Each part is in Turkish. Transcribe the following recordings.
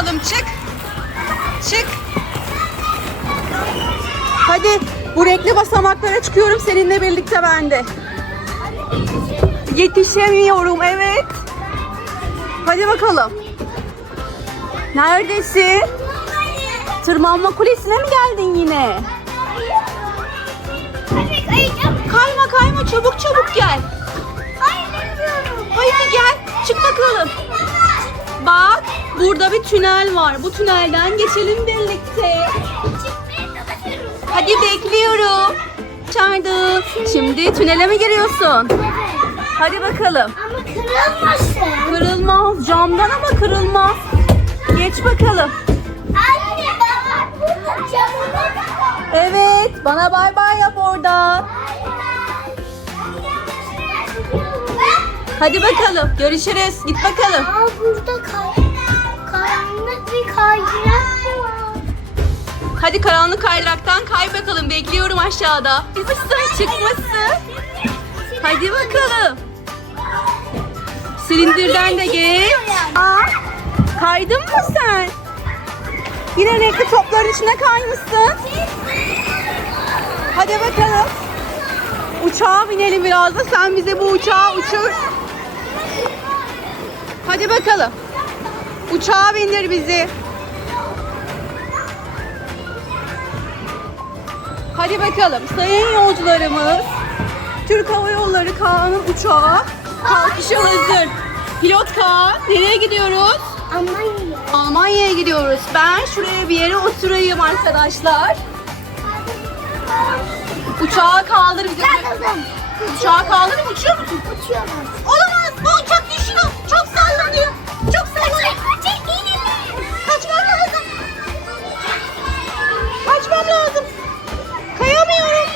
Bakalım çık. Çık. Hadi bu renkli basamaklara çıkıyorum seninle birlikte ben de. Yetişemiyorum evet. Hadi bakalım. Neredesin? Tırmanma kulesine mi geldin yine? Kayma kayma çabuk çabuk gel. Haydi gel çık bakalım. Bak burada bir tünel var. Bu tünelden geçelim birlikte. Hadi bekliyorum. Çağırdım. Şimdi tünele mi giriyorsun? Hadi bakalım. Ama kırılmasın. Kırılmaz. Camdan ama kırılmaz. Geç bakalım. Bana bay bay yap orada. Hadi bakalım. Görüşürüz. Git bakalım. Aa burada kay karanlık bir kaydırak var. Hadi karanlık kaydıraktan kay bakalım. Bekliyorum aşağıda. Çıkmışsın, çıkmışsın. Hadi bakalım. Silindirden de geç. Aa, kaydın mı sen? Yine renkli topların içine kaymışsın. Hadi bakalım. Uçağa binelim biraz da sen bize bu uçağı uçur. Hadi bakalım. Uçağa bindir bizi. Hadi bakalım sayın yolcularımız. Türk Hava Yolları Kaan'ın uçağı kalkışa hazır. Pilot Kaan nereye gidiyoruz? Aman ya. Almanya'ya gidiyoruz. Ben şuraya bir yere oturayım arkadaşlar. Uçağı kaldır bize. Uçağı kaldırıp uçuyor musun? Uçuyorlar. Olamaz bu uçak düşüyor. Çok sallanıyor. Çok sallanıyor. Gelin. Kaçmam lazım. Kaçmam lazım. Kayamıyorum.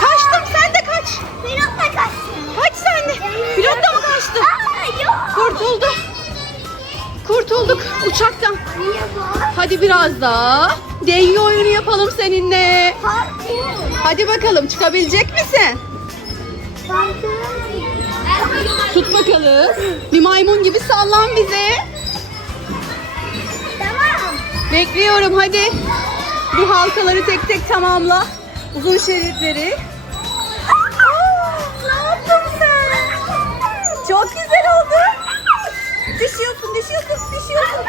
Kaçtım sen de kaç. Pilot da kaçsın. Kaç sen de. Pilot da mı kaçtı? Aa yok. Kurtulduk. Kurtulduk uçaktan. Hadi biraz daha. Denge oyunu yapalım seninle. Hadi bakalım çıkabilecek misin? Tut bakalım. Bir maymun gibi sallan bize. Tamam. Bekliyorum hadi. Bu halkaları tek tek tamamla. Uzun şeritleri. Ne yaptın sen? Çok güzel oldu. Düşüyorsun, düşüyorsun, düşüyorsun.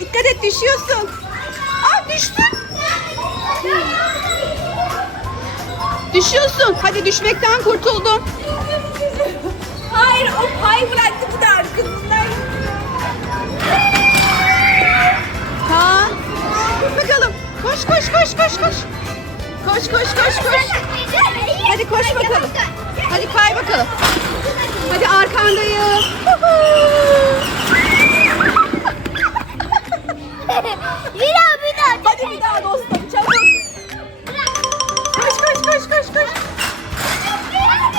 Dikkat et düşüyorsun. Düştün. Düşüyorsun. Hadi düşmekten kurtuldun. Hayır o pay bıraktı bu da arkasından. Kaan. Bakalım. Koş koş koş koş koş. Koş koş koş koş. Hadi koş bakalım. Hadi kay bakalım. Hadi arkandayım. bir daha. Hadi bir daha dostum çabuk. Koş koş koş koş koş.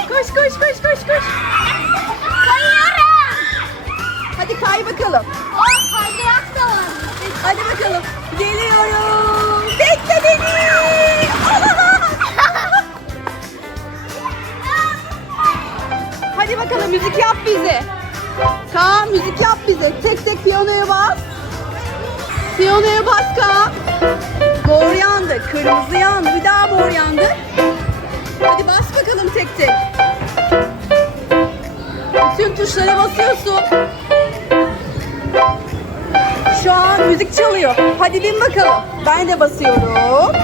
Koş koş koş koş koş. Kayıyorum. Hadi kay bakalım. Oh kaydırak da var. Hadi bakalım. Geliyorum. Bekle beni. Allah! Hadi bakalım müzik yap bize. Kaan müzik yap bize. Tek tek piyanoya bas. Piyanoya bas Kaan. Mor yandı. Kırmızı yandı. Bir daha mor yandı. Hadi bas bakalım tek tek. Bütün tuşlara basıyorsun. Şu an müzik çalıyor. Hadi bin bakalım. Ben de basıyorum.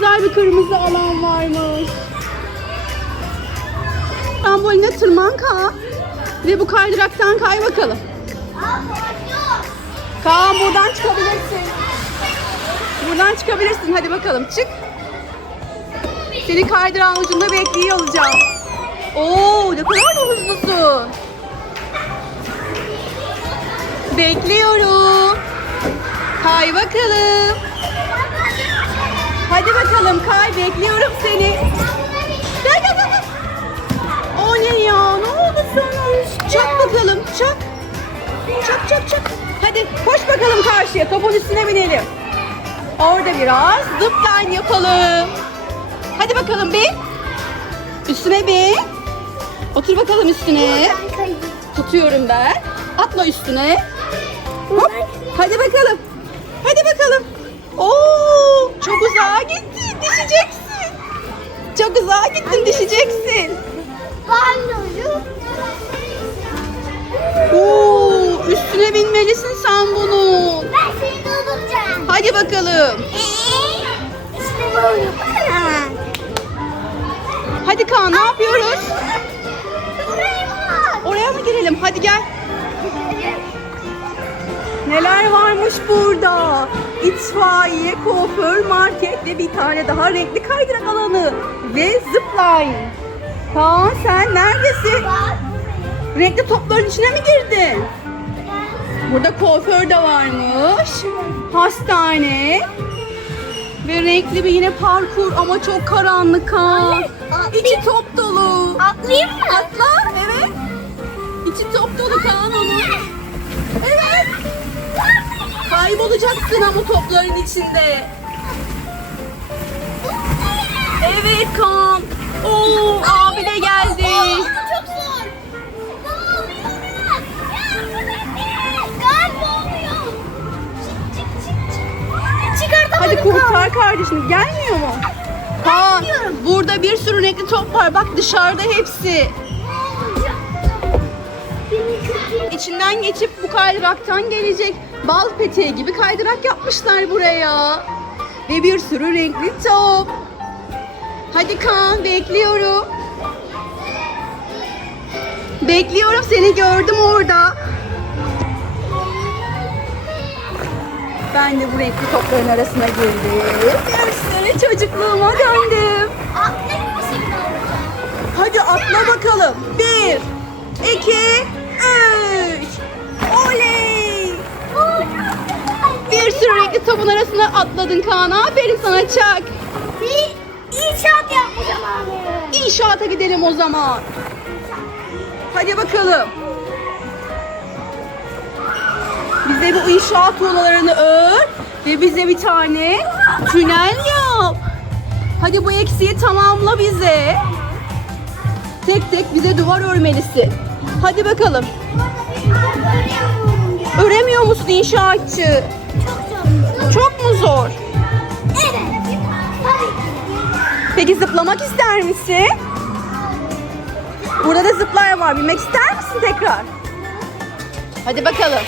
Güzel bir kırmızı alan varmış. Tramboline tırman Kaan. Ve bu kaydıraktan kay bakalım. Kaan buradan çıkabilirsin. Buradan çıkabilirsin. Hadi bakalım çık. Seni kaydıran ucunda bekliyor olacağım. Oo ne kadar da hızlısın. Bekliyorum. Kay bakalım. Hadi bakalım Kay bekliyorum seni. Gel gel gel. O ne ya? Ne oldu sana? Çak bakalım çak. Çak çak çak. Hadi koş bakalım karşıya. Topun üstüne binelim. Orada biraz zipline yapalım. Hadi bakalım bir. Üstüne bir. Otur bakalım üstüne. Tutuyorum ben. Atla üstüne. Hop. Hadi bakalım. Hadi bakalım. Oo, çok uzağa gittin. Düşeceksin. Çok uzağa gittin. Düşeceksin. Oo, üstüne binmelisin sen bunu. Ben seni durduracağım. Hadi bakalım. İşte böyle. Bakın. Hadi Kaan ne yapıyoruz? Oraya mı girelim? Hadi gel. Neler varmış burada? İtfaiye, kuaför, market ve bir tane daha renkli kaydırak alanı. Ve zipline. Kaan sen neredesin? Renkli topların içine mi girdin? Burada kuaför de varmış. Hastane. Ve renkli bir yine parkur ama çok karanlık Kaan. İçi top dolu. Atlayayım mı? Atla, evet. İçi top dolu Kaan onun. Evet. Kaybolacaksın ama topların içinde. Evet Kaan. Oo, abi de geldi. Çok zor. Hadi kurtar kardeşim. Gelmiyor mu? Kaan, burada bir sürü renkli top var. Bak dışarıda hepsi. İçinden geçip bu kaydıraktan gelecek. Bal peteği gibi kaydırak yapmışlar buraya. Ve bir sürü renkli top. Hadi Kaan bekliyorum. Bekliyorum seni gördüm orada. Ben de bu renkli topların arasına girdim. Bir çocukluğuma döndüm. Hadi atla bakalım. Bir, iki, üç. Oley! Renkli topun arasına atladın Kaan. Aferin sana Çak. Bir inşaat yapma zamanı. İnşaata gidelim o zaman. Hadi bakalım. Bize bu inşaat tuğlalarını ör ve bize bir tane tünel yap. Hadi bu eksiği tamamla bize. Tek tek bize duvar örmelisin. Hadi bakalım. Öremiyor musun inşaatçı? Çok mu zor? Evet. Peki zıplamak ister misin? Burada da zıplar var. Binmek ister misin tekrar? Hadi bakalım.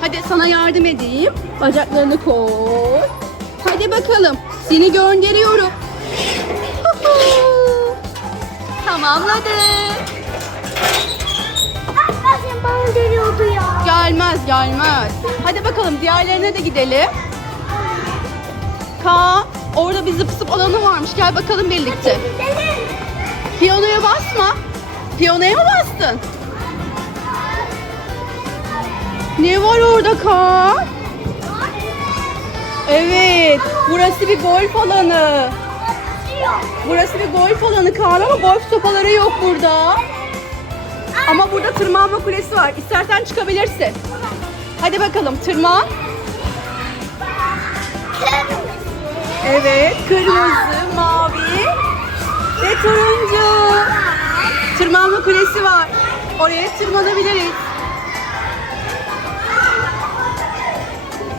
Hadi sana yardım edeyim. Bacaklarını koy. Hadi bakalım. Seni gönderiyorum. Tamamladı. Gelmez gelmez. Hadi bakalım diğerlerine de gidelim. Kaan orada bir zıp zıp alanı varmış. Gel bakalım birlikte. Piyanoya basma. Piyanoya mı bastın? Ne var orada Kaan? Evet, burası bir golf alanı. Burası bir golf alanı Kaan ama golf sopaları yok burada. Ama burada tırmanma kulesi var. İstersen çıkabilirsin. Hadi bakalım tırman. Evet, kırmızı, mavi ve turuncu. Tırmanma kulesi var. Oraya tırmanabiliriz.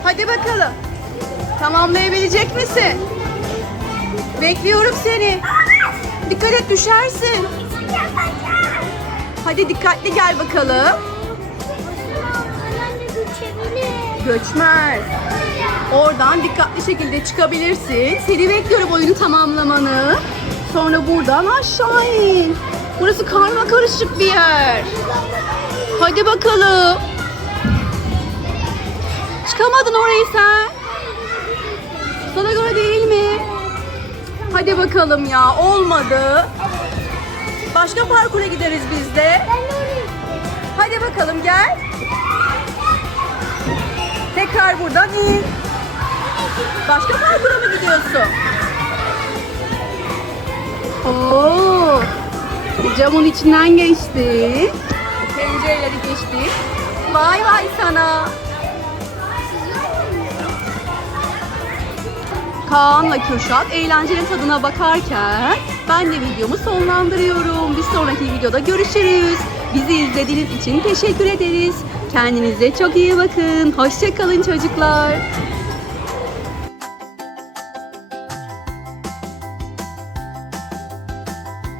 Hadi bakalım. Tamamlayabilecek misin? Bekliyorum seni. Dikkat et düşersin. Hadi dikkatli gel bakalım. Göçmez. Oradan dikkatli şekilde çıkabilirsin. Seni bekliyorum oyunu tamamlamanı. Sonra buradan aşağı in. Burası karma karışık bir yer. Hadi bakalım. Çıkamadın orayı sen. Sana göre değil mi? Hadi bakalım ya olmadı. Başka parkura gideriz biz de. Hadi bakalım gel. Tekrar buradan in. Başka parkura mı gidiyorsun? Oo. Camın içinden geçti. Pencereleri geçti. Vay vay sana. Kaan'la Kürşat eğlencenin tadına bakarken ben de videomu sonlandırıyorum. Bir sonraki videoda görüşürüz. Bizi izlediğiniz için teşekkür ederiz. Kendinize çok iyi bakın. Hoşçakalın çocuklar.